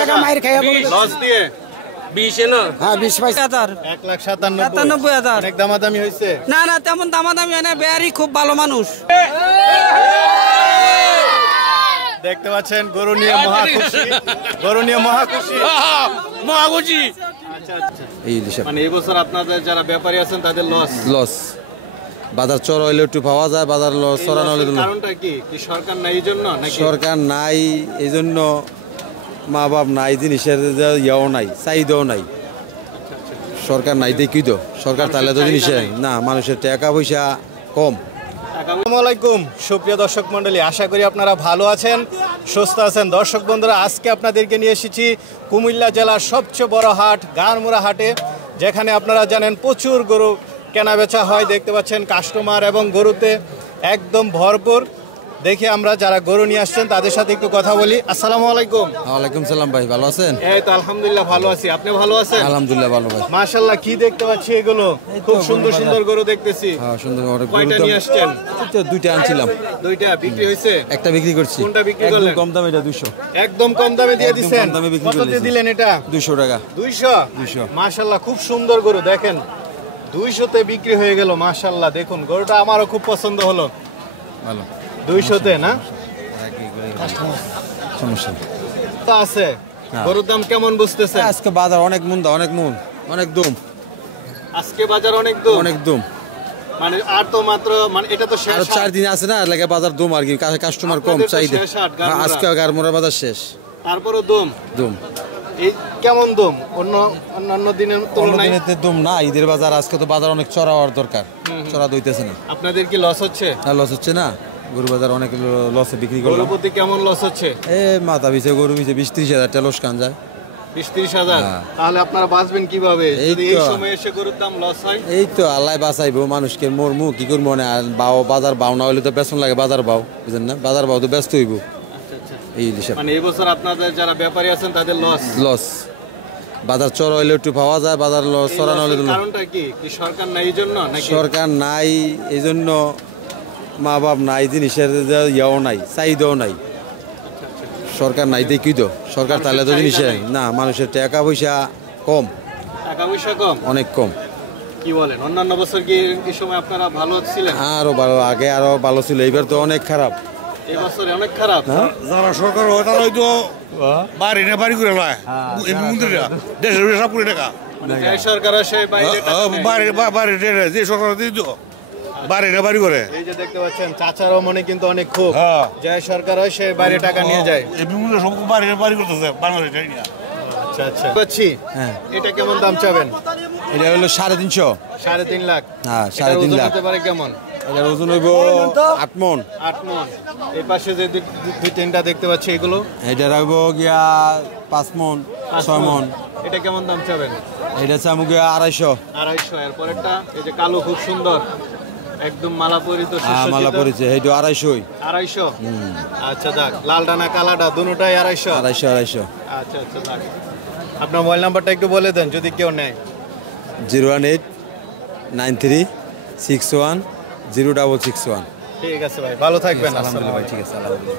টাকা মাইর খাইয়া লস দিয়ে 20 না হ্যাঁ 20 পয়সা 1,97,000 অনেক দামাদামি হয়েছে। না না তেমন দামাদামি হয় না, বেয়ারি খুব ভালো মানুষ। দেখতে পাচ্ছেন গরু নিয়ে মহাখুশি, গরু নিয়ে মহাখুশি। আচ্ছা আচ্ছা, এই হিসাব মানে এই বছর আপনাদের যারা ব্যাপারী আছেন তাদের লস। লস বাজার চড় হইলে একটু পাওয়া যায়, বাজার লস চড়ানো হলে কারণটা কি? কি সরকার নাই এই জন্য নাকি? সরকার নাই এই জন্য, মা বাপ নাই, জিনিসের ইয়াও নাই, চাহিদাও নাই। সরকার নাই দেখি তো, সরকার তাহলে তো জিনিসে না, মানুষের টাকা পয়সা কম। আসসালামু আলাইকুম সুপ্রিয় দর্শক মণ্ডলী, আশা করি আপনারা ভালো আছেন, সুস্থ আছেন। দর্শক বন্ধুরা, আজকে আপনাদেরকে নিয়ে এসেছি কুমিল্লা জেলার সবচেয়ে বড় হাট গানমুড়া হাটে, যেখানে আপনারা জানেন প্রচুর গরু কেনা বেচা হয়। দেখতে পাচ্ছেন কাস্টমার এবং গরুতে একদম ভরপুর। দেখি আমরা যারা গরু নিয়ে আসছেন তাদের সাথে একটু কথা বলি। আসসালামু আলাইকুম। ওয়ালাইকুম সালাম ভাই, ভালো আছেন? এই তো আলহামদুলিল্লাহ ভালো আছি, আপনি ভালো আছেন? আলহামদুলিল্লাহ ভালো ভাই। মাশাআল্লাহ, কি দেখতে পাচ্ছি এগুলো? খুব সুন্দর সুন্দর গরু দেখতেছি। হ্যাঁ সুন্দর গরু। কয়টা নিয়ে আসছেন? তো দুইটা আনছিলাম। দুইটা বিক্রি হয়েছে? একটা বিক্রি করছি। কোনটা বিক্রি একদম করলেন? কম দামে, এটা 200। একদম কম দামে দিয়ে দিবেন? কম দামে বিক্রি কত দিয়ে দিলেন এটা? 200 টাকা। 200? মাশাআল্লাহ, খুব সুন্দর গরু। দেখেন 200 তে বিক্রি হয়ে গেল। মাশাআল্লাহ, দেখুন গরুটা আমারও খুব পছন্দ হলো। ভালো 200 তে না? সমস্যা তো আছে। গরুর দাম কেমন বুঝতেছেন? আজকে বাজার অনেক মন্দা, অনেক অনেক দম। আজকে বাজার অনেক দম? অনেক দম, মানে আর তো মাত্র, মানে এটা তো শেষ। আর 4 দিন আছে না, লাগে বাজার দম আর কি, কাস্টমার কম, চাহিদা। আজকে গারমোড়া বাজার শেষ, তারপরও দম। এই কেমন দম অন্যান্য দিনের তুলনায়? দম না, ঈদের বাজার আজকে তো বাজার অনেক চড়া হওয়ার দরকার, চড়া দইতেছে না। আপনাদের কি লস হচ্ছে? হ্যাঁ লস হচ্ছে না, গরু বাজার অনেক লসে বিক্রি করলাম। গরুর প্রতি কেমন লস হচ্ছে? মাথা পিছে গরু পিছে 20-30 হাজার টাকা লস কান যায়। 20-30 হাজার? তাহলে আপনারা বাঁচবেন কিভাবে যদি এই সময় এসে গরুর দাম লস হয়? এই তো আল্লাহ বাঁচাইবো, মানুষকে মরমু কি করবো না। বাজার বাও না হইলে তো বেতন লাগে, বাজার বাও বুঝেন না, বাজার বাও তো ব্যস্ত হইব। এই হিসাব, মানে এই বছর আপনাদের যারা ব্যাপারী আছেন তাদের লস বাজার চড় হইলে একটু পাওয়া যায়, বাজার লস চড়ানো হলে কারণটা কি? কি সরকার নাই এই জন্য নাকি? সরকার নাই এই জন্য, মা বাপ নাই, জিনিসের ইয়াও নাই, চাহিদাও নাই। সরকার নাই দেখি তো, সরকার তাহলে তো জিনিসে না, মানুষের টাকা পয়সা কম। টাকা পয়সা কম? অনেক কম। কি বলেন? অন্যান্য বছর কি এই সময় আপনারা ভালো ছিলেন? আরো ভালো, আগে আরো ভালো ছিল, এবার তো অনেক খারাপ। এই বছরে অনেক খারাপ। যারা সরকার হয় তারা হয়তো বাড়ি করে নয়, মন্ত্রীরা দেশের সব কোটি টাকা যে সরকার আসে বাড়ি যে সরকার দিত বাড়ি করে। এই যে দেখতে পাচ্ছেন চাচারও মনে কিন্তু অনেক ক্ষোভ, যে সরকার হয় সে বাইরে টাকা নিয়ে যায়। সব বাড়ি করতেছে বাংলাদেশ। আচ্ছা আচ্ছা পাচ্ছি। এটা কেমন দাম চাবেন? এটা হলো 350। 3.5 লাখ? হ্যাঁ 3.5 লাখ। হতে পারে কেমন? এটার ওজন হইব 8 মণ। 8 মণ। এই পাশে যে দুই তিনটা দেখতে পাচ্ছি এগুলো? এটা হইব গিয়া 5 মণ 6 মণ। এটা কেমন দাম চাবেন? এটা চামু গিয়া 250। 250। এর পরেরটা এই যে কালো, খুব সুন্দর, একদম মালা পরিত, হ্যাঁ মালা পরিছে, এইটা 250। 250? আচ্ছা যাক, লালটা না কালাটা দুটোটাই 250? 250। আচ্ছা আচ্ছা যাক। আপনার মোবাইল নাম্বারটা একটু বলে দেন যদি কেউ নেয়। 01893610661। ঠিক আছে ভাই, ভালো থাকবেন। আলহামদুলিল্লাহ ভাই, ঠিক আছে আলহামদুলিল্লাহ।